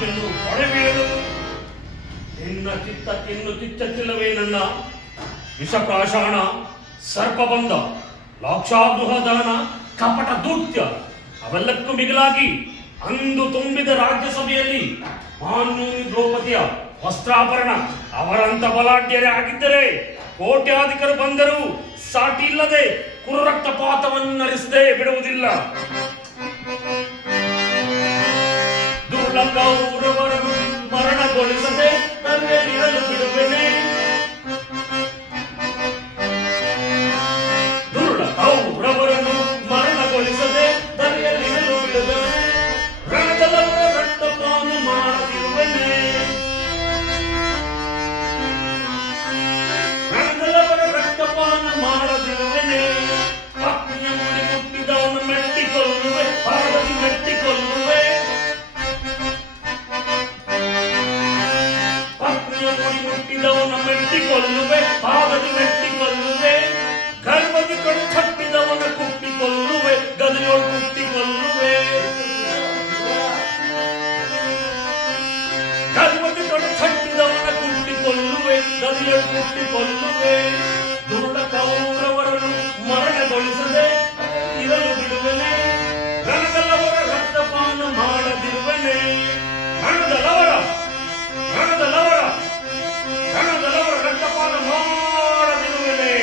ರಾಜ್ಯವನ್ನು ಹೊಡೆಬೀಳಲು ನಿನ್ನ ಚಿತ್ತಕ್ಕಿನ್ನು ಚಿತ್ತಕ್ಕಿಲ್ಲವೇ ನನ್ನ ವಿಷಪ್ರಾಶಾಣ ಸರ್ಪಬಂಧ ಲಾಕ್ಷಾಗೃಹದಾನ ಕಪಟ ದೂತ್ಯ ಅವೆಲ್ಲಕ್ಕೂ ಮಿಗಿಲಾಗಿ ಅಂದು ತುಂಬಿದ ರಾಜ್ಯಸಭೆಯಲ್ಲಿ ಮಾನ್ಯೂನಿ ದ್ರೌಪದಿಯ ವಸ್ತ್ರಾಭರಣ ಅವರಂತ ಬಲಾಢ್ಯರೇ ಆಗಿದ್ದರೆ ಕೋಟ್ಯಾಧಿಕರು ಬಂದರೂ ಸಾಟಿ ಇಲ್ಲದೆ ಕುರುರಕ್ತಪಾತವನ್ನರಿಸದೆ ಬಿಡುವುದಿಲ್ಲ. ದುರುಳ ಕೌರವರನ್ನು ಮರಣಗೊಳಿಸದೆ ತಲೆಯಲ್ಲಿರಲು ಬಿಡುವೆನೆ. ದುರುಳ ಕೌರವರನ್ನು ಮರಣಗೊಳಿಸದೆ ತಲೆಯಲ್ಲಿರಲು ಬಿಡುವೆನೆ. ರಣದಲ್ಲವರ ರಕ್ತಪಾನ ಮಾಡದಿರುವೆನೆ. ರಣದಲ್ಲವರ ರಕ್ತಪಾನ ಮಾಡದಿರುವೆನೆ. ಪತ್ನಿಯ ಮುಡಿ ಮುಟ್ಟಿದವನು ಮೆಟ್ಟಿಕೊಳ್ಳುವೆ, ಪಾದದಿ ಮೆಟ್ಟಿಕೊಳ್ಳುವೆ. ಪತ್ನಿಯ ಮುಡಿ ಮುಟ್ಟಿದವನು ಮೆಟ್ಟಿಕೊಳ್ಳುವೆ, ಪಾದದಿ ಮೆಟ್ಟಿಕೊಳ್ಳುವೆ. ಗರ್ಭದಿ ಕಡು ತಟ್ಟಿದವನ ಕುಟ್ಟಿಕೊಳ್ಳುವೆ, ಗದೆಯೊಳು ಕುಟ್ಟಿಕೊಳ್ಳುವೆ. ಗರ್ಭದಿ ಕಡು ತಟ್ಟಿದವನ ಕುಟ್ಟಿಕೊಳ್ಳುವೆ, ಗದೆಯೊಳು ಕುಟ್ಟಿಕೊಳ್ಳುವೆ. ದುರುಳ ಕೌರವರನ್ನು ಮರಣಗೊಳಿಸದೆ ಇರಲು ಬಿಡುವೆನೆ. ರಣದಲ್ಲವರ ರಕ್ತಪಾನ ಮಾಡದಿರುವೆನೆ. ರಣದಲ್ಲವರ ರಕ್ತಪಾನ ಮಾಡದಿರುವೆನೆ.